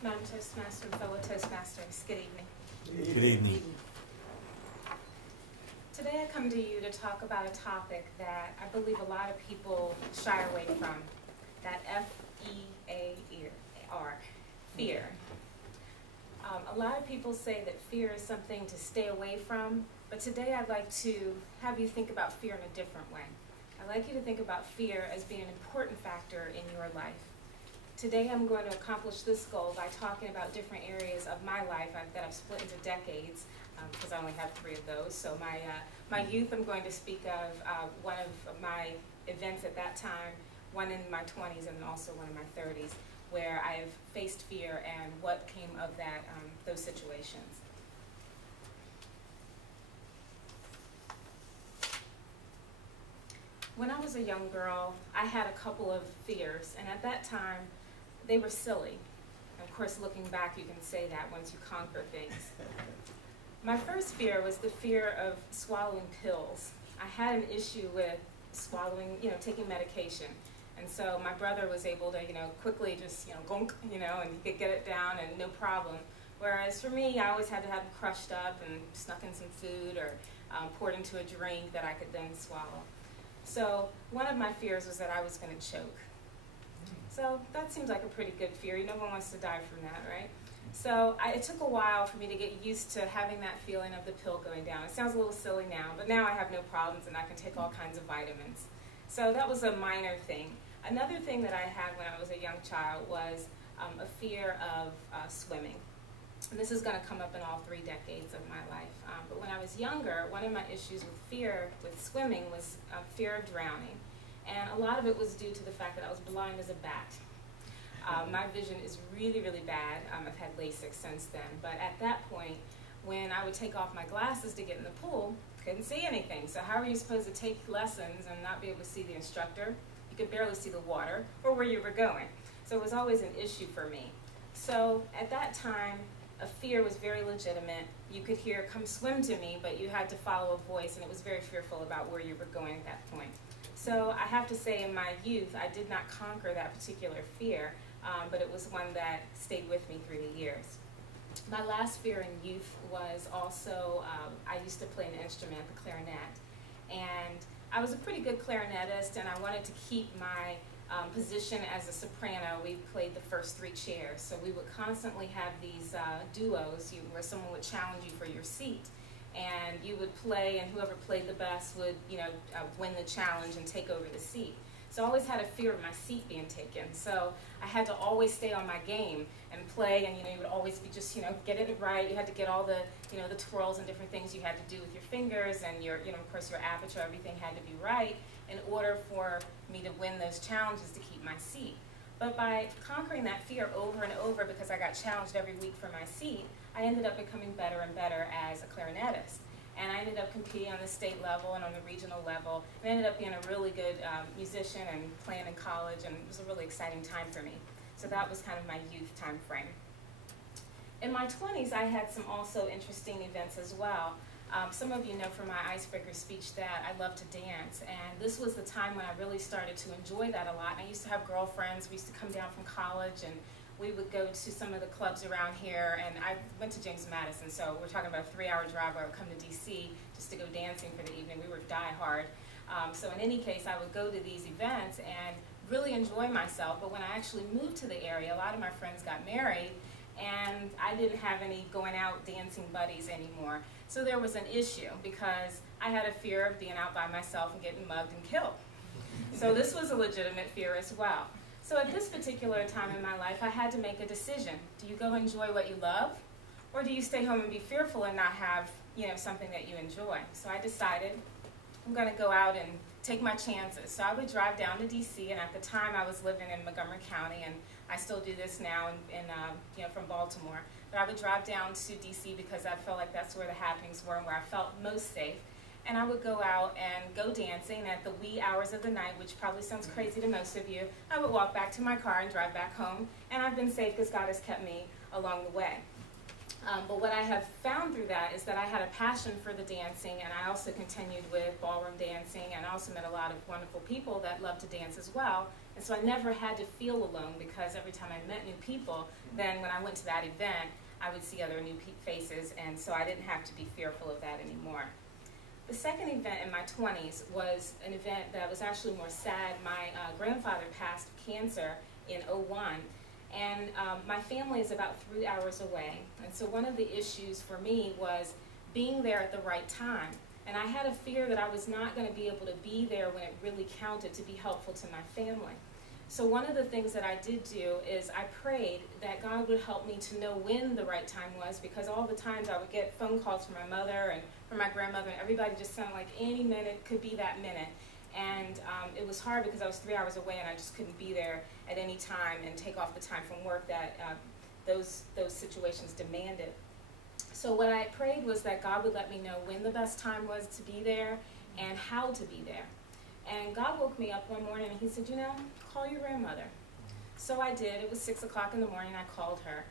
Madam Toastmaster and fellow Toastmasters, good evening. Good evening. Today I come to you to talk about a topic that I believe a lot of people shy away from, that F-E-A-R, fear. A lot of people say that fear is something to stay away from, but today I'd like to have you think about fear in a different way. I'd like you to think about fear as being an important factor in your life. Today I'm going to accomplish this goal by talking about different areas of my life that I've split into decades, because I only have 3 of those. So my youth, I'm going to speak of one of my events at that time, one in my 20s and also one in my 30s, where I've faced fear and what came of that, those situations. When I was a young girl, I had a couple of fears, and at that time, they were silly. And of course, looking back, you can say that once you conquer things. My first fear was the fear of swallowing pills. I had an issue with swallowing, taking medication. And so my brother was able to, quickly just, gunk, and he could get it down and no problem. Whereas for me, I always had to have them crushed up and snuck in some food or poured into a drink that I could then swallow. So one of my fears was that I was going to choke. So that seems like a pretty good fear. No one wants to die from that, right? So it took a while for me to get used to having that feeling of the pill going down. It sounds a little silly now, but now I have no problems and I can take all kinds of vitamins. So that was a minor thing. Another thing that I had when I was a young child was a fear of swimming. And this is going to come up in all 3 decades of my life. But when I was younger, one of my issues with fear with swimming was fear of drowning. And a lot of it was due to the fact that I was blind as a bat. My vision is really, really bad. I've had LASIK since then. But at that point, when I would take off my glasses to get in the pool, couldn't see anything. So how are you supposed to take lessons and not be able to see the instructor? You could barely see the water or where you were going. So it was always an issue for me. So at that time, a fear was very legitimate. You could hear, "Come swim to me," but you had to follow a voice, and it was very fearful about where you were going at that point. So I have to say in my youth, I did not conquer that particular fear, but it was one that stayed with me through the years. My last fear in youth was also, I used to play an instrument, the clarinet, and I was a pretty good clarinetist, and I wanted to keep my position as a soprano. We played the first 3 chairs, so we would constantly have these duos where someone would challenge you for your seat, and you would play, and whoever played the best would, win the challenge and take over the seat. So I always had a fear of my seat being taken. So I had to always stay on my game and play, and you would always be just, get it right. You had to get all the, the twirls and different things you had to do with your fingers, and your, of course, your aperture, everything had to be right in order for me to win those challenges to keep my seat. But by conquering that fear over and over, because I got challenged every week for my seat, I ended up becoming better and better as a clarinetist. And I ended up competing on the state level and on the regional level, and ended up being a really good musician and playing in college, and it was a really exciting time for me. So that was kind of my youth time frame. In my 20s, I had some also interesting events as well. Some of you know from my icebreaker speech that I love to dance, and this was the time when I really started to enjoy that a lot. And I used to have girlfriends. We used to come down from college, and we would go to some of the clubs around here, and I went to James Madison, so we're talking about a 3-hour drive where I would come to DC just to go dancing for the evening. We were die-hard. So in any case, I would go to these events and really enjoy myself, but when I actually moved to the area, a lot of my friends got married, and I didn't have any going out dancing buddies anymore. So there was an issue, because I had a fear of being out by myself and getting mugged and killed. So this was a legitimate fear as well. So at this particular time in my life, I had to make a decision. Do you go enjoy what you love, or do you stay home and be fearful and not have, something that you enjoy? So I decided I'm going to go out and take my chances. So I would drive down to DC, and at the time I was living in Montgomery County, and I still do this now from Baltimore. But I would drive down to DC because I felt like that's where the happenings were and where I felt most safe. And I would go out and go dancing at the wee hours of the night, which probably sounds crazy to most of you. I would walk back to my car and drive back home, and I've been safe because God has kept me along the way. But what I have found through that is that I had a passion for the dancing, and I also continued with ballroom dancing, and I also met a lot of wonderful people that love to dance as well, And so I never had to feel alone, because every time I met new people, then when I went to that event, I would see other new faces, and so I didn't have to be fearful of that anymore. The second event in my 20s was an event that was actually more sad. My grandfather passed of cancer in '01, and my family is about 3 hours away. And so one of the issues for me was being there at the right time. And I had a fear that I was not going to be able to be there when it really counted to be helpful to my family. So one of the things that I did do is I prayed that God would help me to know when the right time was, because all the times I would get phone calls from my mother and from my grandmother, and everybody just sounded like any minute could be that minute. And it was hard because I was 3 hours away and I just couldn't be there at any time and take off the time from work that those situations demanded. So what I prayed was that God would let me know when the best time was to be there and how to be there. And God woke me up one morning and he said, you know, call your grandmother. So I did. It was 6 o'clock in the morning. I called her.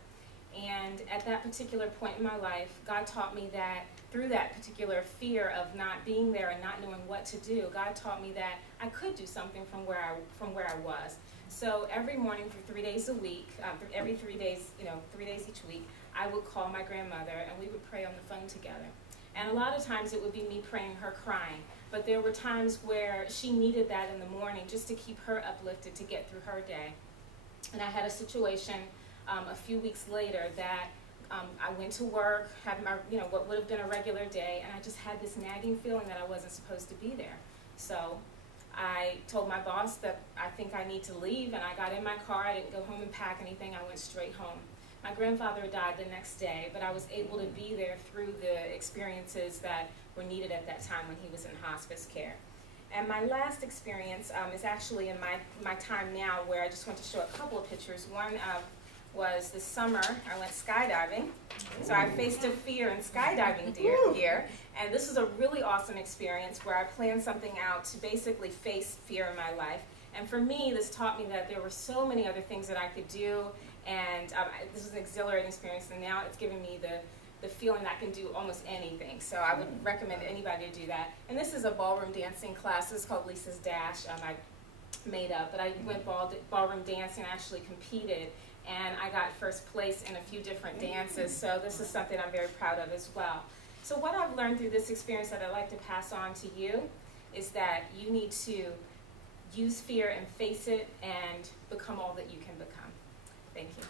And at that particular point in my life, God taught me that through that particular fear of not being there and not knowing what to do, God taught me that I could do something from where I was. So every morning for 3 days a week, every 3 days, 3 days each week, I would call my grandmother and we would pray on the phone together. And a lot of times it would be me praying, her crying. But there were times where she needed that in the morning just to keep her uplifted to get through her day. And I had a situation a few weeks later that I went to work, had my, what would have been a regular day, and I just had this nagging feeling that I wasn't supposed to be there. So I told my boss that I think I need to leave, and I got in my car. I didn't go home and pack anything. I went straight home. My grandfather died the next day, but I was able to be there through the experiences that were needed at that time when he was in hospice care. And my last experience is actually in my time now, where I just want to show a couple of pictures. One was this summer. I went skydiving. So I faced a fear in skydiving gear. And this was a really awesome experience where I planned something out to basically face fear in my life. And for me, this taught me that there were so many other things that I could do. And this was an exhilarating experience, and now it's giving me the feeling that I can do almost anything. So I would recommend anybody to do that. And this is a ballroom dancing class. This is called Lisa's Dash. I made up, but I went ballroom dancing and actually competed. And I got first place in a few different dances. So this is something I'm very proud of as well. So what I've learned through this experience that I'd like to pass on to you is that you need to use fear and face it and become all that you can become. Thank you.